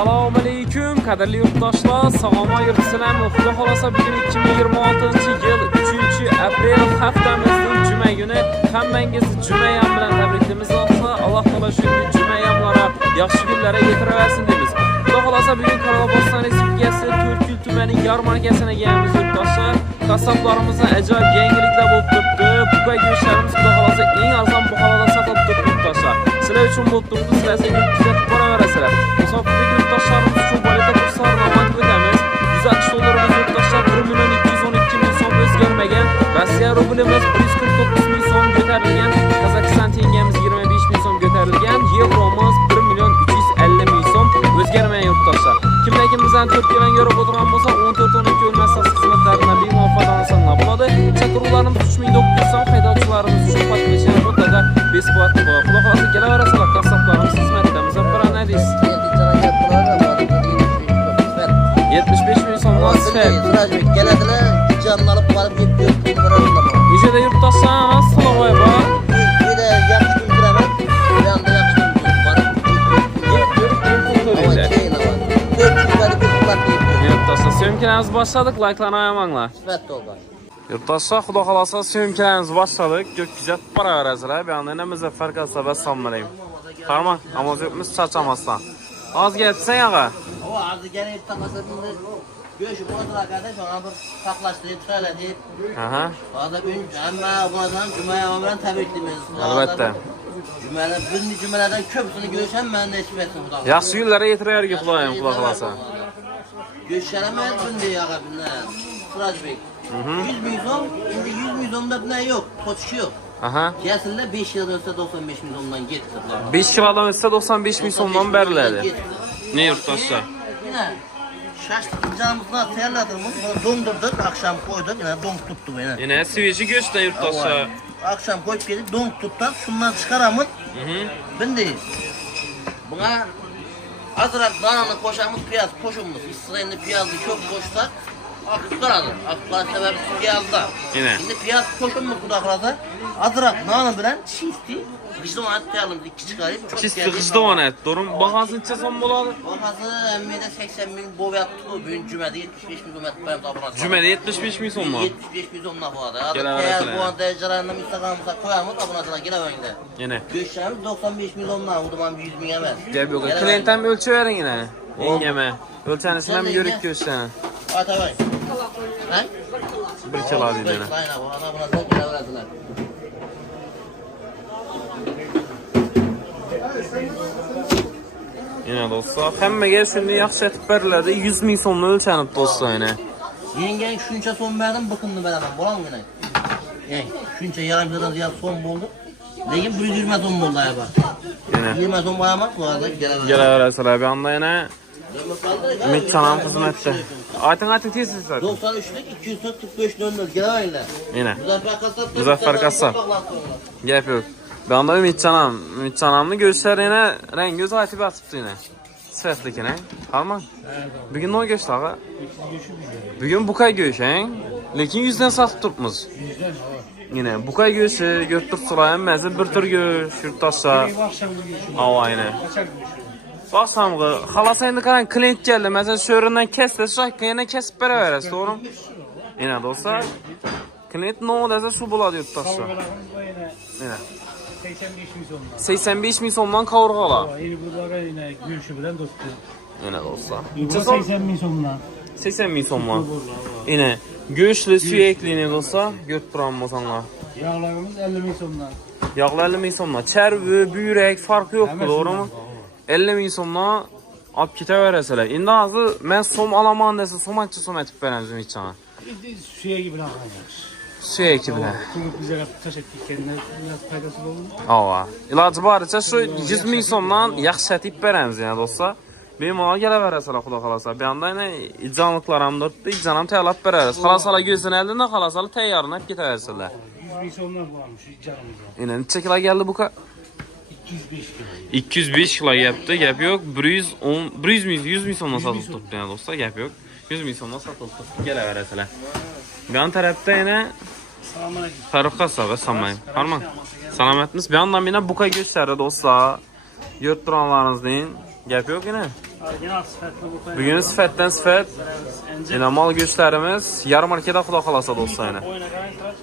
Assalomu alaykum, qadrli yurtdoshlar. Sog'lom yurtsizlarmi? Xudo xolasa bugun 2026-yil 3-aprel haftamizning juma kuni. Hammangizni juma bilan tabriklaymiz. Alloh taolo shu juma yaxshi kunlarga yetiraversin deymiz. Xudo xolasa bugun Qoraqalpog'iston Respublikasi To'rtko'l tumanining yarmarkasine kelamiz yurtdoshlar. Kasablarimizda ajoyib yangiliklar bo'lib turibdi. Buqay go'shtlarimiz xudo xolasa eng arzon bahoda sotilib turibdi yurtdoshlar. Sizlar uchun bo'lib turibdi. Sizlarga kuzatib boraverasizlar. Musofirlik yurtdoshlarimiz uchun valyuta kurslarini amalga o'tamiz. 160 dollarimiz yurtdoshlar 1.212.000 so'm o'zgarmagan. Rossiya rublimiz 149.000 so'm ko'tarilgan. Qozog'iston tengamiz 25.000 so'm ko'tarilgan. Yevromiz 1.350.000 so'm o'zgarmagan yurtdoshlar. Kimlar bizdan Turkiyadan ko'rib o'tirgan bo'lsa 14-12 o'lmasdan xizmatlaridan bemalol foydalansanlar bo'ladi. Chaqiruvlarimiz 3.900 so'm, haydovchilarimiz uchun podключение o'rtada besplatno bo'ladi. Xudo xolasa kelaverasizlar, kasablarimiz xizmatidamiz. Birana deysiz. 75.000 so'm nasib. Sirajbek keladilar, canını alıp barıp yetmiyor. Nechada yurtdoshlar, assalomu alaykum. Bir de yaxshi kun kiraman, bir anda yaxshi kun barıp Yurtdoshlar, syomkalarimizni boshladik, like'larni qo'ymanglar. Sifatli ol. Yurtdoshlar, xudo xolasa syomkalarimizni boshladik. Kuzatib boraverasizlar. Bu yoqda Muzaffar kasaba assalomu alaykum. Qarama, namoz o'qimiz charchamasdan. Hozir aytsan ağa. O azı gelip takasını göğüşü bozdular kardeş, ona bir saklaştırıp söyledi. Aha. Orada bugün ama buradan Cuma'ya ömren tebriklimiz. Albatta. Cümlelerden köpsünü görüşen ben de eşim etsin bu da. Yaxshi kunlarga yetiravergi Xudoyim, xudo xolasa. Görüşelemez bindi ya kabinler. Sirajbek. 100.000 so'm, şimdi 100.000 so'mda ne yok, koçuşu yok. Aha. Kesinlikle 5 yıl önce 95.000 so'mdan gitti. 5 kilodan ötse 95.000 so'mdan beriladi. Ne yurtdoshlar? Yine şaştık canımızdan terledimiz, dondurduk, akşam koyduk, yine donk tuttu yine. Yine sveji göçten yurtdoshlar. Akşam koyup gelip donk tuttuk, şundan çıkaramız. Bindi. Buna azırak dananı koşamız piyaz, koşumuz. İsrail'de piyazı çok koşsak, akıklar alır. Akıklar sebebi piyazda. Yine. Şimdi piyaz koşumuz kudaklada, azırak dananı bilen çifti. Bizim atlayalım, iki çıkarayım. Çisti qizda ona et. Doğru mu? Bahası neçə so'm bo'ladi? Bahası emmede 80.000 boy yaptı. Bugün cümlede 75.000 so'm etip benim tabunası. Cümlede 75.000 so'm mu? 75.000 so'mla bo'ladi. Kelaverasizlar. Eğer bu anda ecralarını Instagram'ımıza koyamız, abonasına giremeyin. Yine. Göçlerimiz 95.000 so'mdan, uduman 100.000 emas. Gel yok. Klientten ölçüverin yine. Yengeme. Ölçenisinden mi görük göçten? Atavay. Ha? 1 kilo dedi yine. Aynen, abonasına gireversinler. Yine dostlar. Hammaga shunday yaxshi aytib beriladi. 100.000 so'mni o'lchanib dostlar yine. Yengen shuncha so'm berdim, bıkındı beraber. Bo'ladimi yine? Yeng, shuncha yarim milyon ziyod so'm bo'ldi. Lekin 120 so'm bo'ldi ayba. Yine. 20 so'm qo'yaman, bu arada Kelaverasizlar. Bu yoqda yana Ümit Canam xizmatda. Ayting tezsizlar. 93'lük 245 00 gelemeyin. Yine. Muzaffar Muzaffar Kassab. Gap yo'q. Bu yoqda Ümit Canamni go'shtlari yana rangi o'zi aytib atibdi yine. Sifatlikini. Qarama. Bugun no go'sht ağa. Bugun buqay go'sht, lekin 100 dan sotib turibmiz. Yine buqay go'shti ko'rib turibsizlar, hammasi bir tur go'sht, yurtdoshlar. Avayni. Baksamgı, xalasa endi qarang, klient keldi. Mesela shu o'rindan kesdi, shu yana kesib beraverasiz, to'g'rimi? Yine dostlar, klient no desa shu bo'ladi yurtdoshlar. Yine 85.000 so'mdan qovurg'alar. Yeni bunlara yine görüşü bilen dostum. Yine dostlar. 80.000 so'mdan. 80.000 so'mdan. Yine go'shtli suyakli dostlar, ko'rib turamiz o'zinglar. Yağlarımız 50.000 so'mdan. Yağlar 50.000 so'mdan. Chorva, buyrak farqi yo'q, to'g'rimi? 50.000 so'mdan olib ketaverasizlar. Endi hozir men so'm olaman desa, so'mancha so'm aytib beramiz Umidjon. Suya gibi bilen kaynar. Suyaki bilan. Çünkü bize taş ettik kendine biraz faydası oldu. Ava. İlacı baricha shu 100.000 so'mdan yaxshi aytib beramiz yana dostlar. Bemalol kelaverasizlar, xudo xolasa. Bu yoqda yana ijonliklar ham turibdi, ijon ham tayyorlab beramiz. Xalasalar go'zini aldinda, xalasalar tayyorini olib ketaverasizlar. 100.000 so'mdan varmış canımızda. Endi necha kilo keldi bu? 205 kilo. 205 kilo yaptı, gap yo'q. 100.000 so'mdan sotib turibdi yana dostlar, gap yo'q. 100.000 so'mdan sotib turibdi, kelaverasizlar. Bu yon tarafda yana Selamünaleyküm. Farruh Kassab, assalomu. Harman. Salomatmisiz? Bu yandan yana buqay go'shtlari dostlar. Yurt turanlarinizning gap yo'q yine. Orijinal sifatli bu payda. Bugün sifatdan sifat. Encik. Yine mal göçlerimiz yarmarkada xudo xolasa dostlar yine. Oyuna qarang Siraj.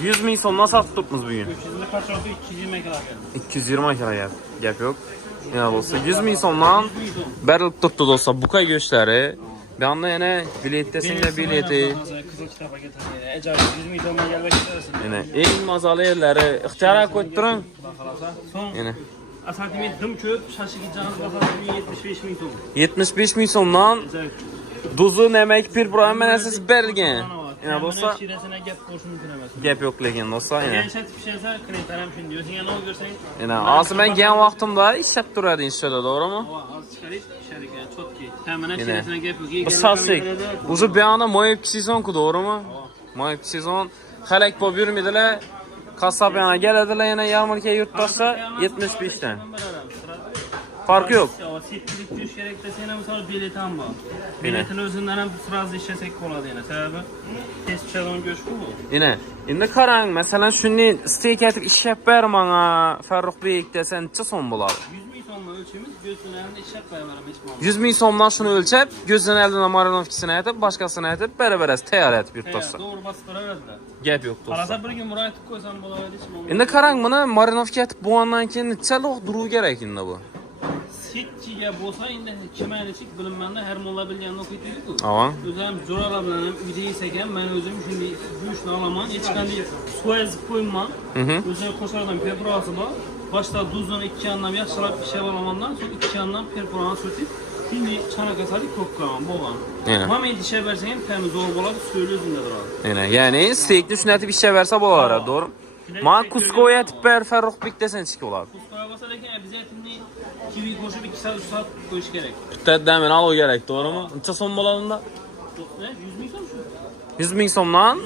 100 ming so'mdan sotib turibmiz bugun. 300'ünü kaç oldu? 220 kilo geldi. 220 kilo gap yo'q. Yine dostlar 100 ming so'mdan berilib turibdi dostlar buqa go'shtlari. Bir anda yine bilet desang de bileti. Kızıl kitaba getirdi. Ecayip 100 ming so'mdan gelmek istersin. Yine eng mazali yerlari ixtiyora qo'yib turing. Son Yine assortiment dim ko'p, shashigi jahaz bahasi 75 ming so'm. 75 ming so'mdan Ecayip. duzu nemek bir program menasiz berilgan. Yine dostlar Shirasine gap qo'shib mumkin emas. gap yo'q lekin dostlar yine. Gençler pişerse klientler hem şimdi diyorsun ya ne olur görsen. Yine asıl ben gen vaqtimda ishlab turadi inshaalloh, to'g'rimi? Hava az çıkarıp pişerik yani çok ki. Hemen Yine. şirasine gap yok. Misasik. Уже bir anda moyib sezon-ku, to'g'rimi? Moyib sezon halak bo'lib yurmaydilar. Qassob yana keladilar, yana yarmarka yurtdoshsa 75 dan. Fark yok. Ya setkilik diyor gerek de sana mesela biletin var. Yine. Biletin özünden hem fraz işlesek oladı yani. Sebebi test çalan göç bu. Yine endi qarang, masalan shuni steak etib ishlab ber menga Farruhbek desen necha so'm bo'ladi? 100 ming so'mdan ölçümüz göğsünlerinde işlep koyamaram hiç mi? 100 ming so'mdan shuni o'lchab, ko'zdan oldin Marinovkisini aytib, boshqasini aytib, barabar tayyor etib yurtdoshsa. Doğru bastıraverdiler. Gap yo'q do'stlar. Arada bir gün murat koysam bo'lardi hiç mi? Endi qarang, buni Marinovka aytib bo'lgandan keyin nechalik duruv kerak endi bu? Setçiye bolsa indi kimenecik bilinmende her molla bilgen okuytuydu ku. Ava. Özüm zor alanım üdeyseken ben özüm şimdi bu işini alaman hiç kendi suez koyman. Özüm koşardan perforası var. Başta duzunu iki yandan yaxşılap bir şey alamandan sonra iki yandan perforans ötüp şimdi çanak asarı kokkaman boğan. Yine. Mami dişe versen hem zor boladı söylüyorsun da duralım. Yine yani steakni shuni aytib ishga bersa bo'laveradi, to'g'ri? Men Kuskoga aytib ber Farruhbek desen chiki bo'ladi. Kuskaya basa lekin обязательно kivi koşup 2 saat 3 saat koyuş gerek. Bitta damin olib kerak, to'g'rimi? Necha so'm bo'ladi unda? Ne? 100 ming so'm şu. 100 ming so'mdan?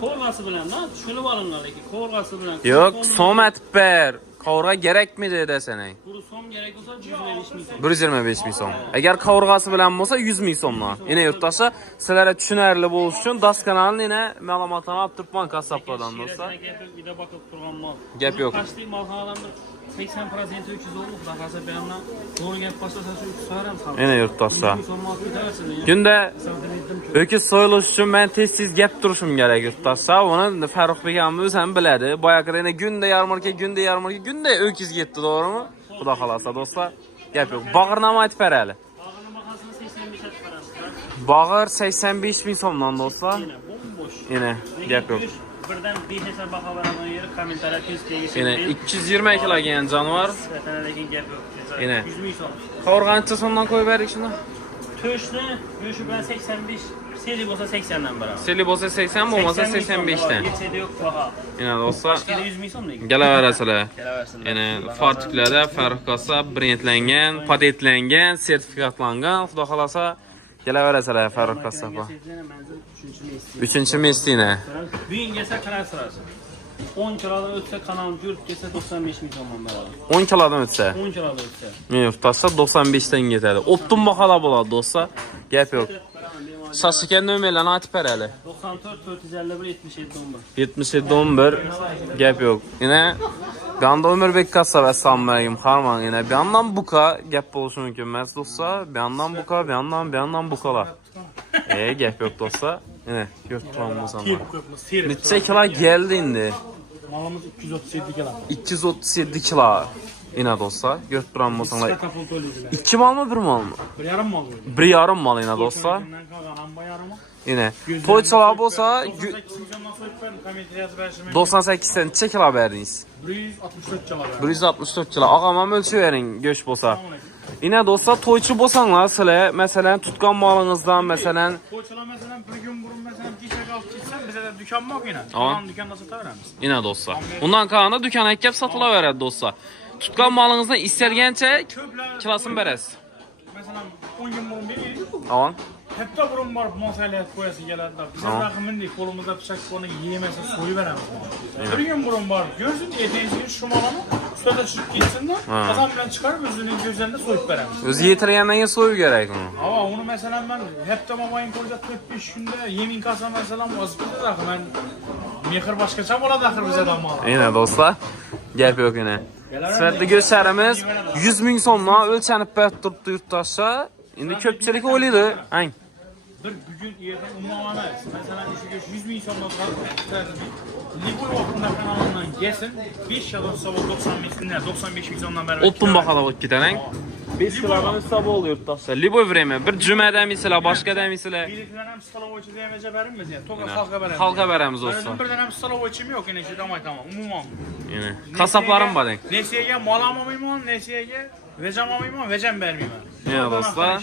Korgası bilen da tushunib olingan lekin korgası bilen. Yo'q, so'm aytib ber. Qovurg'a kerakmidi desang. Kuru so'm gerek olsa 125 ming so'm. 125 ming so'm. Agar qovurg'asi bilan bo'lsa 100 ming so'mdan. Yine yurtdoshlar, sizlarga tushunarli bo'lishi uchun DAS kanalini yine ma'lumotlarni olib turibman kassoblardan do'stlar. Bir de bakıp turgan mal. Gap yo'q. Kaçtı mal halalarında 80% 300 olmuş. Dakasa bir yandan doğru gap başlasa şu 300 saram sağlam. Yine yurtdoshlar. Son mal bitersin ya. Kunda Santimetrim çok. öküz soyilish uchun men tez-tez gap turishim kerak yurtdoshlar. Uni Farruhbek ham o'zi ham biladi. Boyaqida yana gunda yarmarka, gunda öküz ketdi, to'g'rimi? Xudo xolasa do'stlar. Gap yo'q. Bag'irnoma aytib beraylik. Ağının makasını 85 at parası. Bag'ir 85 ming so'mdan do'stlar. Yine bomboş. Yine gap yo'q. Birden bir hesap bakabaran yeri komentarlar tezkiye geçelim. Yine 220 kilo kelgan jonivor. Zaten lekin gap yok. Yine. 100 ming so'm. Qovurg'ancha so'mdan qo'yib berik shuni. Töşlü, göğüşü ben 85, seli olsa 80'den beraber. Seli bo'lsa 80, bo'lmasa 85 dan. Geçseydi yok baka. Yine do'stlar, Kere 100 ming so'm ne? kelaverasizlar. Kelaversinler. Yine fartuklarda Farruh Kosa brendlangan, patentlangan, sertifikatlangan, xudo xolasa kelaverasizlar Farruh Kosa. 3-chi Messina. Bugün gelse karar sırası. 10 kilodan ötse kanal yurt gelse 95 ming so'mdan beraber. 10 kilodan o'tsa, 10 kilodan ötse. men yurtdoshlar 95 dan ketadi. Optim bahola bo'ladi do'stlar. Gap yo'q. Shashika nomerlarni aytib beraylik. 94 451 77 11. 77 11 gap yo'q. Yine bir anda Ömerbek Kasab, assalomu alaykum, harman yine bir yandan buka gap bo'lishi mumkin emas do'stlar. Bir yandan buka, bir yandan bukalar. Gap yo'q do'stlar. Yine yurtdoshimiz ham. Necha kilo keldi endi? Malımız 237 kilo. 237 kilo. Yine do'stlar, yurt turan bo'lsanglar. Katapult öyleydiler. 2 malmi, 1 malmi? Bir yarım mal. 1,5 mal yine do'stlar. Yine to'ychalar bo'lsa 98 dan necha kilo berdingiz? 164 kilo. 164 kilo. Og'am ham o'lchavering go'sht bo'lsa. Yine do'stlar, to'ychi bo'lsanglar, sizlar masalan tutgan molingizdan masalan Toyçalar mesela bir gün burun mesela dişek alıp gitsen bize de dükkan yok yine. Aa. Tamam dükkanla sataveremiz. yine do'stlar. Undan qolganda do'konga kelib sotilaveradi do'stlar. Tutgan molingizdan istalgancha kilosini berasiz. Mesela 10 gün burun bir yeri yok. Tamam. Hep de burun var monsalya koyası geldi. Bizim Aa. rakımın değil kolumuzda bıçak onu yiyemezse soyu veremez. Bir gün burun var. Görsün eteğini şu malanı üstte çıkıp gitsin de kazan bilen çıkarıp özünün gözlerinde soyup veremez. O'zi yetirgandan keyin so'yib kerak uni. Ama onu mesela ben hep de mamayın koyda 45 günde yemin kasa mesela vazifede de ben mehir başkaça boladı akır bize de mal. Yine do'stlar, gap yo'q yine. Sifatli go'shlarimiz 100 ming so'mdan o'lchanib berib turibdi yurtdoshlar. Endi ko'pchilik o'ylaydi, ang. Bir bugun yerdan umuman mesela işi göç 100 bin sonuna kadar Liboy vakfında kanalından gelsin 5 yıldan sonra 95 milyondan beri O'tun bakalım o'tib ketang. 5 kilodan üstü oldu yurtdoshlar. Liboy vreme. Bir jumada misila, boshqa misila. Birikten hem Stalovoyçu diyemece verimiz ya. Toka halka veremiz. Halka beramiz olsa. Benim birden hem Stalovoyçum yok yine şu damay tamam umuman. Yine. Kasaplarım var deng. Nesiyege mal almamayım, nesiyege vecam almamayım, vecam vermeyeyim. Ya dostlar.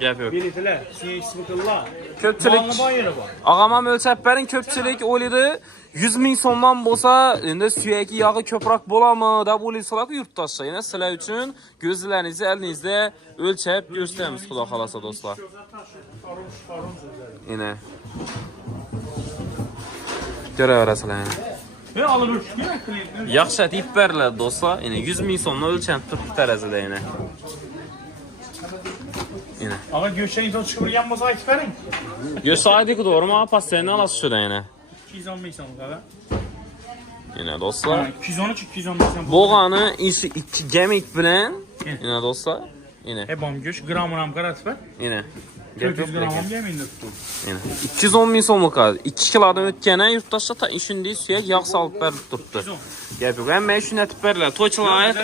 Gap yo'q. Birikler, siz sıkıllar. Ko'pchilik Ağamam o'lchab bering, ko'pchilik o'ylaydi 100 ming so'mdan bo'lsa, endi suyaki yog'i ko'proq bo'ladimi deb o'ylaysiz-ku yurtdoshlar. Yana sizlar uchun ko'zlaringizni elinizda o'lchab ko'rsatamiz, xudo xolasa do'stlar. Yana. Ko'raverasizlar. Ve alır klient. Yaxshi tip beriladi do'stlar. Yana 100 ming so'mdan o'lchanib turibdi tarazada yana. Yine. Ama göçten insan çıkırgen olsa ayıp verin. Gösterdik doğru mu? Pasayını alasın şurada yine. 210 milyon kadar. Yine dostlar. 213 210 milyon. Boğanı işi iki gemik bilen. Yine dostlar. Yine. Ebam göç gramınam karat ver. Yine. 400 gramım yemeyin de tuttu. Yine. 210 ming so'mlik qadi. 2 kilodan o'tgani yurtdoshlar ta shunday suyak yog' solib berib turibdi. Gap yo'q. Hamma shuni aytib berdilar. To'ychilar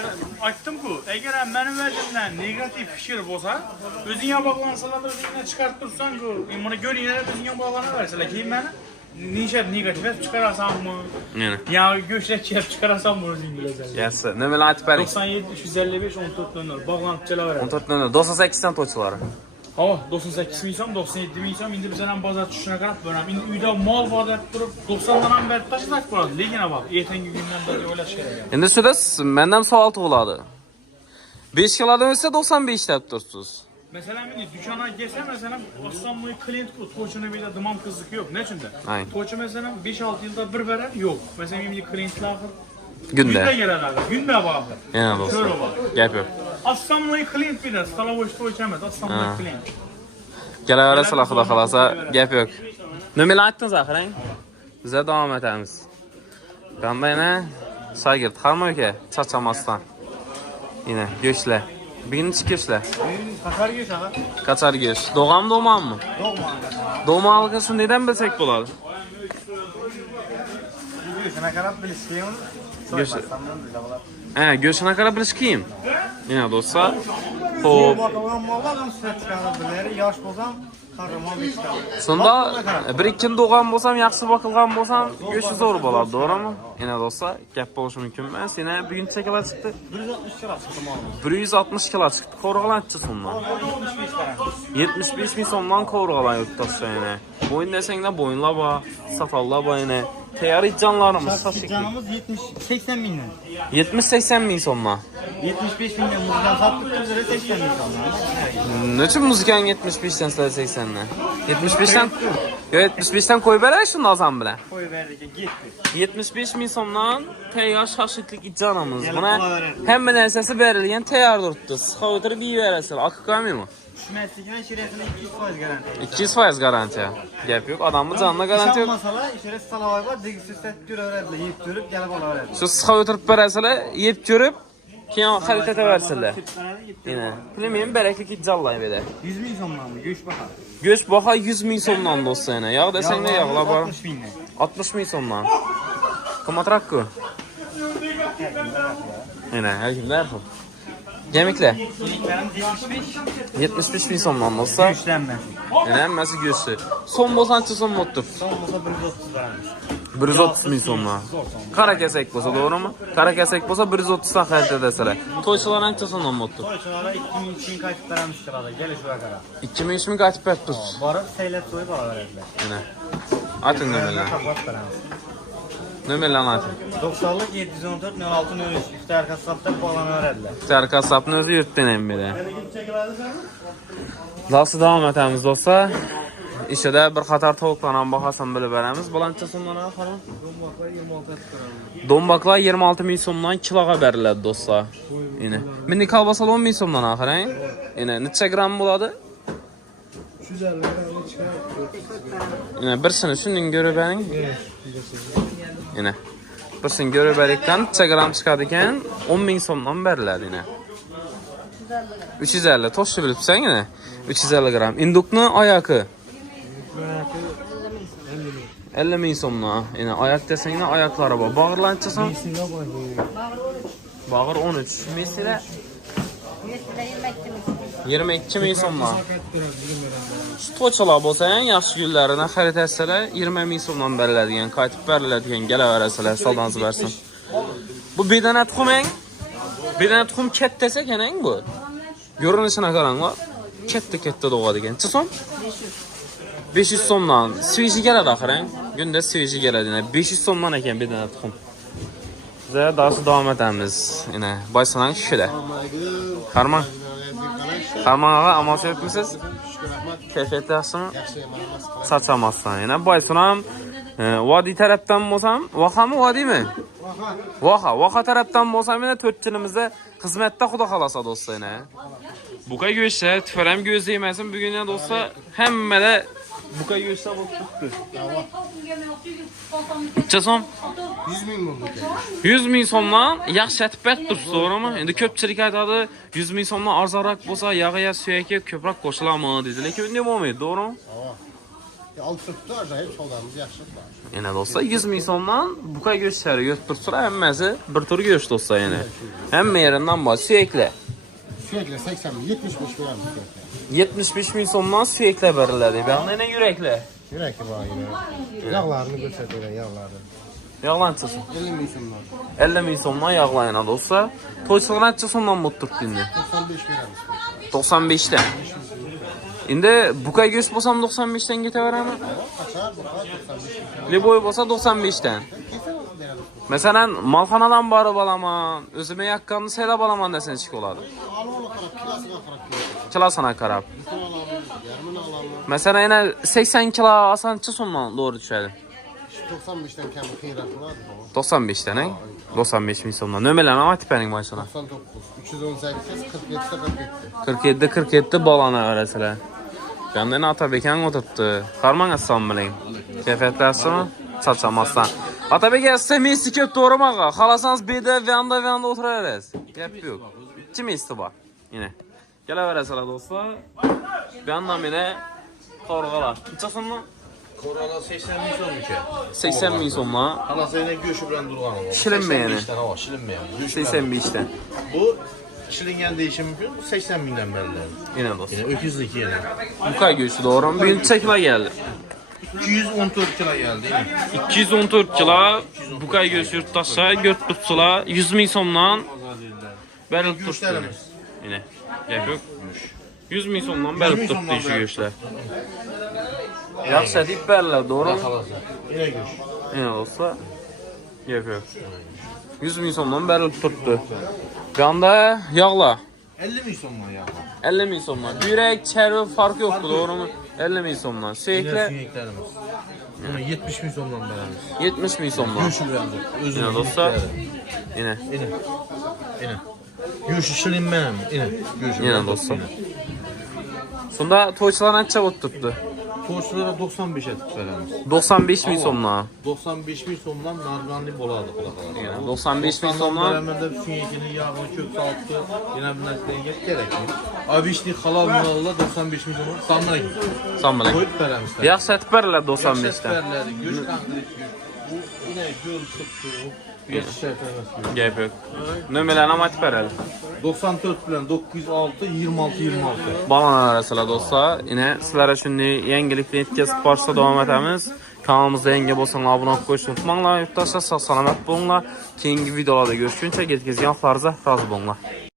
aytdim ku, eğer benim verdiğimden negatif fikir olsa, özüne bağlansalar da özüne çıkartıp dursan ku, bunu görünce özüne bağlanıverseler ki ben niçin negatif çıkarasam mı? Yine. Ya göçle çıkarasam mı özüne güzel. Yaxshi. Nima aytib bering? 97 355 14 dönür. Bağlanıp çelaverer. 14 nol 98 dan to'ychilari. Hava 98 milyon, 97 milyon, indi biz hemen bazar tuşuna kadar böyle. İndi uyda mal var deyip durup 90'dan beri taşıdak buradı. Legine bak, ertengi günden beri öyle şeyler yani. Endi şurada menden savol tug'iladi. 5 kilodan o'tsa 95 deb turibsiz. Mesela beni dükkana gelse mesela aslanlığı klient bu. Toçuna bile dımam kızlık yok. Ne için de? Aynen. Toçu mesela 5-6 yılda bir veren yok. Mesela benim klientler Günde. Günde gelen abi. Günde bakır. Yana dostlar. Şöyle bak. Gap yo'q. Aslanlığı klient bir de. Stalovoy toç emez. Aslanlığı klient. Kelaverasizlar xudo xolasa, gap yo'q. Nimalar aytdingiz oxiring? Biza davom etamiz. Qanday yana? Shogird Harmo aka, charchamasdan. Yine go'shtlar. Birinchi go'shtlar. Kasar göç ha. Qachar go'sht. Doğmanmi? Doğma. Doğmanligini neden bilsak bo'ladi? Göçüne kadar bilişkiyin. Go'shtini qarab bilish qiyin. Yana do'stlar. Xo'p. Yaş bozam, kahraman bir işte. Sonda bir ikkin doğan bo'lsam, yaxshi boqilgan bo'lsam, go'shti zo'r bo'ladi, to'g'rimi? Yana do'stlar, gap bo'lishi mumkin emas. Yana bugun chekala chiqdi. 160 kilo çıktı mal. 160 kilo chiqdi. Qo'rg'alanchi so'mdan. 75 ming so'mdan qo'rg'alan yurtdoshlar yana. Bo'yin desanglar bo'yinlar bor, satallar bor yana. Tayyor canlarimiz Canımız 70-80 binden. 70-80 ming so'mdan. 75 binden muzdan sattık da 80 bin sonra. Nechun muzikani 75 dan sizlar 80 dan? 75 dan. Yo 75 dan qo'yib beray shunda ozam bilan. Koy verdik gitti. 75 ming so'mdan tayyor shoshitlik ijjonimiz. Buna hamma narsasi berilgan tayyor turibdi. Siz o'tirib yeyaverasizlar. Akkamimi? Düşmezlikine şiresine 200% garanti. 200% garantiya. Gap yo'q, odamning joniga garantiya yo'q. Masala şires salavay var, degisiz tür öğrendiler, yiyip görüp gelip olaveradi. Shu siz o'tirib berasizlar, yeb ko'rib, keyin xarid etaversizlar. Yine. Premium bereklik ijjonlar beda. 100 bin somdan mı? Göç bakar. Go'sht baho 100 ming so'mdan do'stlar yana. Yog' desanglar yog'lar bor. 60 binden. 60 ming so'mdan. Qimmatroq-ku. Yana, har kimlar xil. Gemiklar. İliklerim 75. 75 ming so'mdan do'stlar. Güçlenmez. Yana hammasi go'shti. So'm bo'lsa-chi so'm o'tib. Son olsa 130 vermiş. 130 ming so'mdan. Qara kesak bo'lsa, to'g'rimi? Qara kesak bo'lsa 130 dan xarid etasizlar. To'ychilar ancha so'mdan o'tib. Soyçulara 2000 için kaç vermiş kirada. Gel şuraya kadar. 2000 ming aytib beribsiz. Barıp seylet soyup alaverdiler. Yana. Ayting nimalar? Nimalarni ayting. 90'lık 714 06 03. İşte arkası sapta bağlanıverdiler. Tar kasabni o'zi yurtdan ham beri. Losi davom etamiz do'stlar. Ishida bir qator tovuqlar ham bahosini bilib beramiz. Balancha so'mdan oxiri. Dombaklar 26 ming so'mdan kiloga beriladi do'stlar. Yine. Mini kolbasalar 10 ming so'mdan oxiri. Yine necha gram bo'ladi? 350 gram çıkar. Yine birsini shundan ko'rib bering. Yine. Birisini görüp berikten necha gram çıkadı ekan? 10.000 so'mdan beriladi yine. 350 to'shib bilibsan yine. 350 gram. Indukni oyaqi. 50.000 so'mdan. Yine ayak desangda oyoqlari bor. Bag'irlancha so'm? Bag'ir 13. Mesela 22.000 so'mdan. Şu to'chalar bo'lsa ham yaxshi gullarini xarid etsalar 20.000 so'mdan beriladigan, qaytib beriladigan gelaverasalar saldanızı versin. Bu bedana tuxumang. Bedana tuxum katta ekan bu. Görünüşüne qaranglar. Katta doğadigan. Necha so'm? 500 so'mdan. Sveji keladi axir. Günde sveji keladi. 500 so'mdan ekan bedana tuxum. Bize daha devam etamiz. Yine başlanan kişide. Harman. Harman ağa aması yapmışsınız. Keyfiyetli yaxshimi? Saçamazsan. Yine başlanan vadi taraftan bo'lsam, Vaha mı vadi mi? Vaha taraftan bo'lsam yine 4 yılımızda hizmette xudo xolasa do'stlar yine. Buka göğüşler, tüferem göz yemezsin. Bugün ne dostlar hemmede buka göğüşler bulup tuttu. Necha so'm? 100.000 so'mdan yaxshi etib beribdir, to'g'rimi? Endi ko'pchilik aytadi, 100.000 so'mdan arzonroq bo'lsa, yog'iga suyakka ko'proq qo'shiladimi deydi. Lekin bunday bo'lmaydi, to'g'rimi? Olib turibdi, ajoyib savdomiz yaxshi. Yana do'stlar 100.000 so'mdan buka go'shtlari yotib tursa, hammasi bir tur go'sht do'stlar yana. Hamma yeridan bor suyaklar. Suyaklar 80 75 beramiz. 75.000 so'mdan suyaklar beriladi. Bu yoqda yana yuraklar. Yurakli bor yine. Yağlarını gösterdiler, yağlarını. Yağlançası. 50.000 so'mdan. 50.000 so'mdan yağlayana do'stlar. To'ychilar necha so'mdan bo'lib turibdi endi? 95 beramiz. 95 dan. Endi buka go'sht bo'lsam 95 dan ketaverami? Qaçar, bu 95. Liboy bo'lsa 95 dan. Masalan, malxonadan borib olaman, o'zimga yaqqanni saylab olaman desang chiqib oladi. Alvonga qarab, kilosiga qarab. Kilosini qarab. Yarmini alaman. Masalan, yana 80 kilo olsanchi so'mdan to'g'ri tushadi. 95 dan kam qiyinroq bo'ladi. 95 dan, 95.000 so'mdan. Nomerlarni aytib bering masalan. 99 318 47 balana arasida. Qanday Atabekang o'tiribdi. Qarmang assalomu alaykum. Kayfiyatli yaxshimi? Charchamasdan. Atabek aka Messi ko'p to'g'rimi aqa? Xalasangiz beda vanda o'tiraverasiz. Gap yo'q. Ikki Messi bor. Yine. Kelaverasizlar do'stlar. Bu yandan meni qo'rg'alar. Necha so'mmi? Korona 80.000 so'm ekan. 80.000 so'mmi? Halasayla go'shi bilan turgani bor. Shilinmayani. 85 dan, shilinmayan. 85 dan. Bu shilingan deyishim mumkin. 80.000 dan beriladi. Yine do'stlar. Yine öküzlük yine. Buka go'shti to'g'rimi? Bu necha kilo geldi? 214 kilo geldi. 214 kilo buka go'shti yurtdoshlar go'rt tutsalar 100.000 so'mdan berilib turibdi. Go'shtlarimiz. Yine. Gap yo'q. 100.000 so'mdan berilib turibdi shu go'shtlar. Yaxshi deb beriladi, to'g'rimi? Yine go'sh. Yine do'stlar. Gap yo'q. 100.000 so'mdan berilib turibdi. Bu yanda yog'lar 50.000 so'mdan yağlar. 50.000 so'mdan. Yurak, çervi farkı yo'qdi, to'g'rimi? 50.000 so'mdan. Suyaklar Suyaklarimiz. Bunu 70.000 so'mdan beramiz. 70.000 so'mdan. Go'shi bilan o'zini Yine dostlar. Yine. Yine. Go'shi shilinmayan. Yine dostlar. Shunda to'ychilar necha bo'lib turibdi? To'ychilara 95 etib beramiz. 95.000 so'mdan. 95.000 so'mdan narvanli bo'ladi xudo xolasa. Yani 95.000 so'mdan. Beramanda suyakini, yağını ko'p salibdi. Yana bir narsalarga kerakmi? Abishli halol mallar 95.000 so'm. Sanmaydi. Sanmaydi. Qo'yib beramiz. Yaxshi aytib beriladi 95 dan. Go'sht qanday bu yine yo'l tutdi. Gap yo'q. Nomerlarni ham aytib beradi. 94 bilan 906 26 26. Balonar arasida do'stlar, yine sizlarga shunday yangilikni yetkazib borishda davom etamiz. Kanalimizga yangi bo'lsangiz obuna bo'lib qo'yishni unutmanglar. Yurtdoshlar sog' salomat bo'linglar. Keyingi videolarda ko'rishguncha yetkazgan xabaringizni rozi bo'linglar.